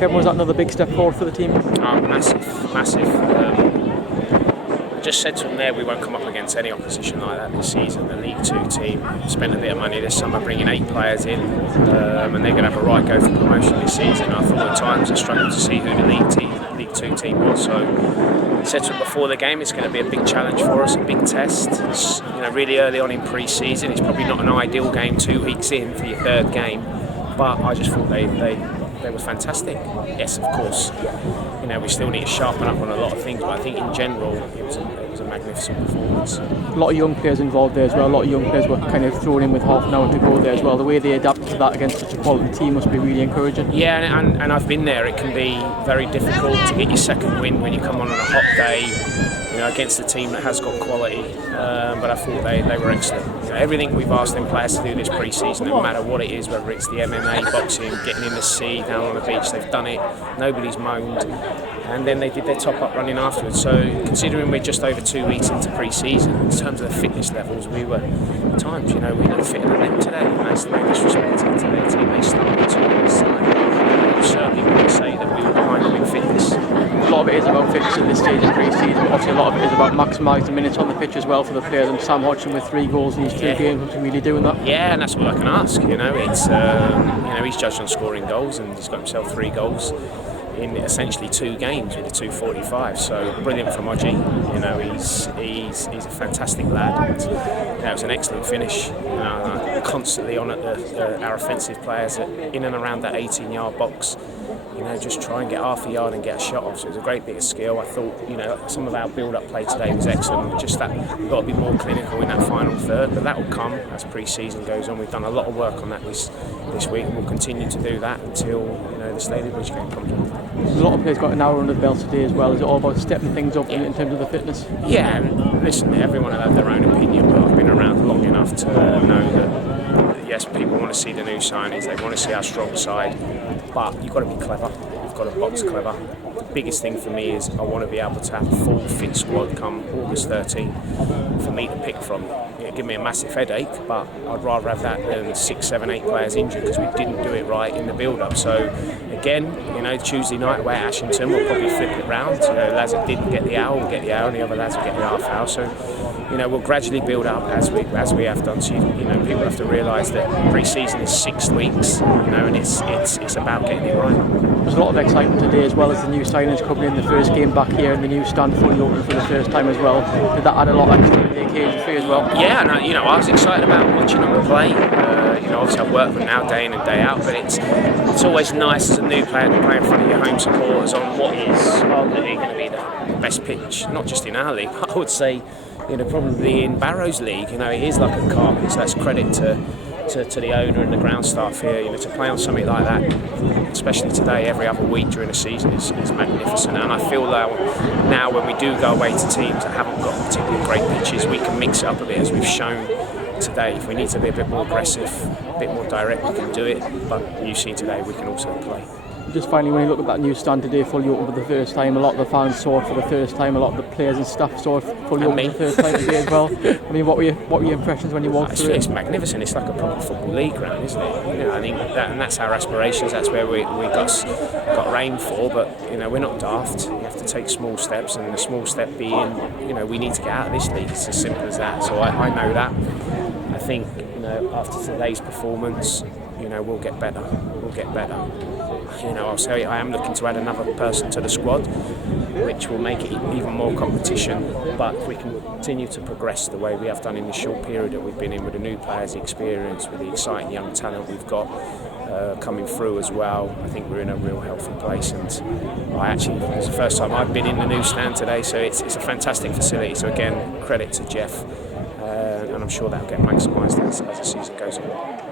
Kevin, was that another big step forward for the team? Oh, massive. I just said to them there, we won't come up against any opposition like that this season. The League 2 team spent a bit of money this summer bringing 8 players in, and they're going to have a right go for promotion this season. I thought at times I struggled to see who the League 2 team was. So I said to them before the game, it's going to be a big challenge for us, a big test. It's, really early on in pre-season. It's probably not an ideal game 2 weeks in for your 3rd game, but I just thought they were fantastic. Yes, of course, we still need to sharpen up on a lot of things, but I think in general it was a magnificent performance. A lot of young players involved there as well. A lot of young players were kind of thrown in with half an hour to go there as well. The way they adapted to that against such a quality team must be really encouraging. Yeah, and I've been there. It can be very difficult to get your second win when you come on a hot day, against a team that has got quality. But I thought they were excellent. Everything we've asked them players to do this pre-season, no matter what it is, whether it's the MMA, boxing, getting in the sea, down on the beach, they've done it. Nobody's moaned. And then they did their top-up running afterwards. So considering we're just over 2 weeks into pre-season, in terms of the fitness levels, we were, at times, we looked fitter than them today. And that's no disrespect to their team. They started 2 weeks time. We certainly wouldn't say that we were behind them in fitness. A lot of it is about fitness at this stage of pre-season, but obviously a lot of it is about maximising minutes on the pitch as well for the players, and Sam Hodgson with 3 goals in these 2 games was really doing that. Yeah, and that's what I can ask. It's he's judged on scoring goals, and he's got himself 3 goals in essentially 2 games with a 2.45. So brilliant from Hodgie. He's a fantastic lad. And, it was an excellent finish. Constantly on at our offensive players in and around that 18-yard box. Just try and get half a yard and get a shot off. So it was a great bit of skill. I thought, some of our build-up play today was excellent. Just that we've got to be more clinical in that final third, but that will come as pre-season goes on. We've done a lot of work on that this week, and we'll continue to do that until the Staley Bridge game comes on. A lot of players got an hour under the belt today as well. Is it all about stepping things up in terms of the fitness? Yeah, and listen, everyone will have their own opinion, but I've been around long enough to know that yes, people want to see the new signings, they want to see our strong side, but you've got to be clever, you've got to box clever. The biggest thing for me is I want to be able to have a full fit squad come August 13 for me to pick from. It'd give me a massive headache, but I'd rather have that than 6, 7, 8 players injured because we didn't do it right in the build-up. So again, Tuesday night away at Ashington, we'll probably flip it round. Lads that didn't get the hour will get the hour, and the other lads will get the half hour. So we'll gradually build up as we have done. So people have to realise that pre-season is 6 weeks, and it's about getting it right. There's a lot of excitement today as well as the new signings coming in, the first game back here and the new stand fully open for the first time as well. Did that add a lot extra to the occasion for you as well? Yeah, and I was excited about watching them play. Obviously I've worked with them now day in and day out, but it's always nice as a new player to play in front of your home supporters on what is arguably going to be the best pitch, not just in our league, but I would say probably in Barrow's league. It is like a carpet, so that's credit to the owner and the ground staff here. To play on something like that, especially today, every other week during the season is magnificent. And I feel that now when we do go away to teams that haven't got particularly great pitches, we can mix it up a bit as we've shown today. If we need to be a bit more aggressive, a bit more direct, we can do it. But you've seen today, we can also play. Just finally, when you look at that new stand today, fully open for the first time, a lot of the fans saw it for the first time, a lot of the players and staff saw it fully open for the first time today as well. I mean, what were your impressions when you walked through it? It's magnificent. It's like a proper football league ground, isn't it? I think that's our aspirations. That's where we got rain for. But we're not daft. You have to take small steps, and the small step being, we need to get out of this league. It's as simple as that. So I know that. I think after today's performance, we'll get better. We'll get better. I'll say I am looking to add another person to the squad, which will make it even more competition. But if we can continue to progress the way we have done in the short period that we've been in, with the new players' experience, with the exciting young talent we've got coming through as well, I think we're in a real healthy place. And it's the first time I've been in the new stand today, so it's a fantastic facility. So again, credit to Jeff, and I'm sure that'll get maximised as the season goes on.